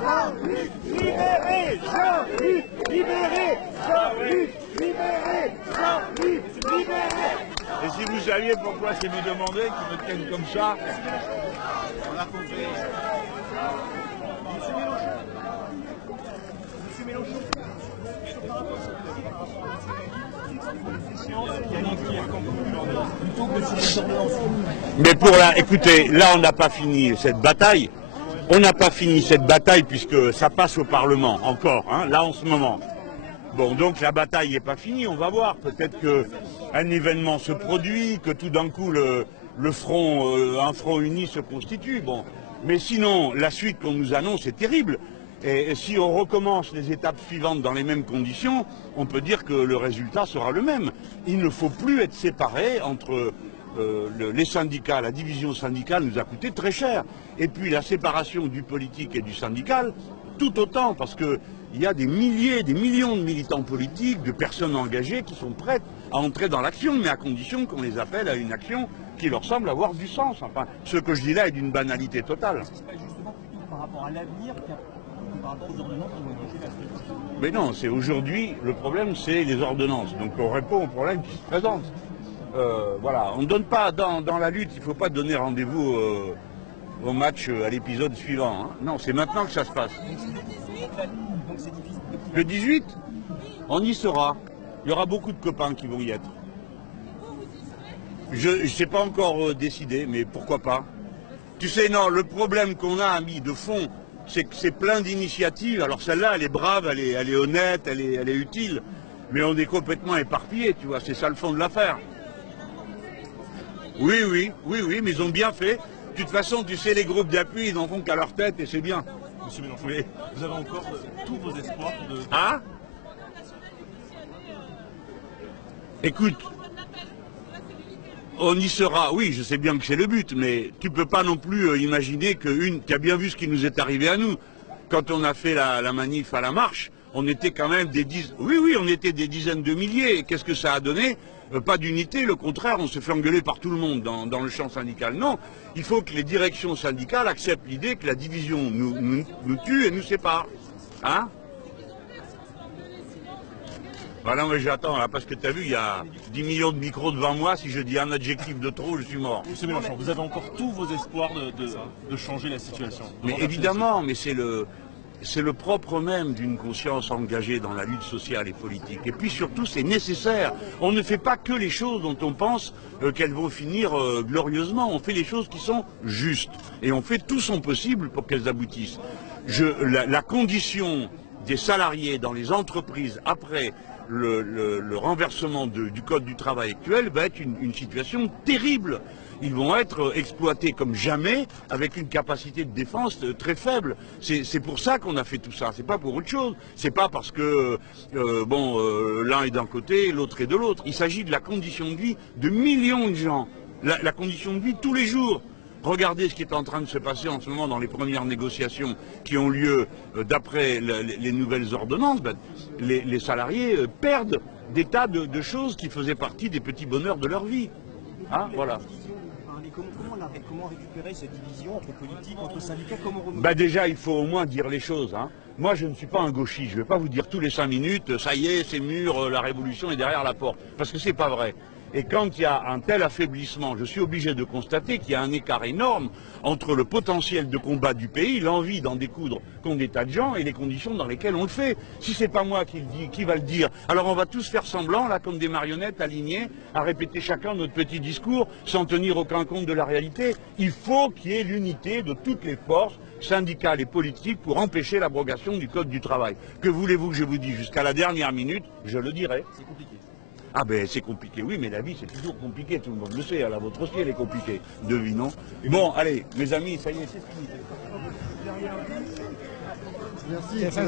Jean-Luc, libéré, Jean-Luc, libéré, Jean-Luc, libéré, Jean-Luc, libéré. Et si vous saviez pourquoi c'est me demander qu'ils me tiennent comme ça, On a compris. Monsieur Mélenchon. mais écoutez, là on n'a pas fini cette bataille. On n'a pas fini cette bataille puisque ça passe au Parlement encore, hein, là en ce moment. Bon, donc la bataille n'est pas finie, on va voir. Peut-être qu'un événement se produit, que tout d'un coup un front uni se constitue. Bon, mais sinon, la suite qu'on nous annonce est terrible. Et si on recommence les étapes suivantes dans les mêmes conditions, on peut dire que le résultat sera le même. Il ne faut plus être séparé entre les syndicats, la division syndicale nous a coûté très cher. Et puis la séparation du politique et du syndical, tout autant, parce qu'il y a des milliers, des millions de militants politiques, de personnes engagées qui sont prêtes à entrer dans l'action, mais à condition qu'on les appelle à une action qui leur semble avoir du sens. Enfin, ce que je dis là est d'une banalité totale. Est-ce que c'est pas justement plutôt par rapport à l'avenir que par rapport aux ordonnances qui vont enclencher la situation? Mais non, c'est aujourd'hui, le problème c'est les ordonnances. Donc on répond aux problèmes qui se présentent. Voilà, on ne donne pas dans la lutte, il ne faut pas donner rendez-vous au match, à l'épisode suivant. Hein. Non, c'est maintenant que ça se passe. Donc c'est difficile. Le 18, on y sera. Il y aura beaucoup de copains qui vont y être. Je ne sais pas encore décidé, mais pourquoi pas. Tu sais, non, le problème qu'on a, ami, de fond, c'est que c'est plein d'initiatives. Alors celle-là, elle est brave, elle est honnête, elle est utile. Mais on est complètement éparpillé, tu vois. C'est ça le fond de l'affaire. Oui, mais ils ont bien fait. De toute façon, tu sais, les groupes d'appui, ils n'en font qu'à leur tête et c'est bien. Monsieur Mélenchon, Oui. vous avez encore tous vos espoirs de... Ah? Écoute, on y sera, oui, je sais bien que c'est le but, mais tu peux pas non plus imaginer tu as bien vu ce qui nous est arrivé à nous. Quand on a fait la manif à la marche, on était quand même on était des dizaines de milliers. Qu'est-ce que ça a donné? Pas d'unité, le contraire, on se fait engueuler par tout le monde dans le champ syndical. Non, il faut que les directions syndicales acceptent l'idée que la division nous tue et nous sépare. Hein? Voilà, mais j'attends là, parce que tu as vu, il y a 10 millions de micros devant moi, si je dis un adjectif de trop, je suis mort. Monsieur Mélenchon, vous avez encore tous vos espoirs de changer la situation. Mais évidemment, mais c'est le propre même d'une conscience engagée dans la lutte sociale et politique. Et puis surtout, c'est nécessaire. On ne fait pas que les choses dont on pense qu'elles vont finir glorieusement. On fait les choses qui sont justes. Et on fait tout son possible pour qu'elles aboutissent. La condition des salariés dans les entreprises après le renversement du Code du travail actuel va être une situation terrible. Ils vont être exploités comme jamais, avec une capacité de défense très faible. C'est pour ça qu'on a fait tout ça, c'est pas pour autre chose. C'est pas parce que l'un est d'un côté, l'autre est de l'autre. Il s'agit de la condition de vie de millions de gens. La condition de vie tous les jours. Regardez ce qui est en train de se passer en ce moment dans les premières négociations qui ont lieu d'après les nouvelles ordonnances. Ben, les salariés perdent des tas de choses qui faisaient partie des petits bonheurs de leur vie. Hein, voilà. Comment récupérer cette division entre politique, entre syndicats, comment remonter? Bah déjà, il faut au moins dire les choses. Hein. Moi, je ne suis pas un gauchiste. Je ne vais pas vous dire tous les 5 minutes, ça y est, c'est mûr, la révolution est derrière la porte. Parce que c'est pas vrai. Et quand il y a un tel affaiblissement, je suis obligé de constater qu'il y a un écart énorme entre le potentiel de combat du pays, l'envie d'en découdre contre des tas de gens et les conditions dans lesquelles on le fait. Si c'est pas moi qui le dis, qui va le dire? Alors on va tous faire semblant, là, comme des marionnettes alignées, à répéter chacun notre petit discours sans tenir aucun compte de la réalité. Il faut qu'il y ait l'unité de toutes les forces syndicales et politiques pour empêcher l'abrogation du Code du travail. Que voulez-vous que je vous dise? Jusqu'à la dernière minute, je le dirai. C'est compliqué. Ah ben c'est compliqué, oui, mais la vie c'est toujours compliqué, tout le monde le sait, la vôtre aussi elle est compliquée, devinons. Bon, allez, mes amis, ça y est, c'est fini. Merci.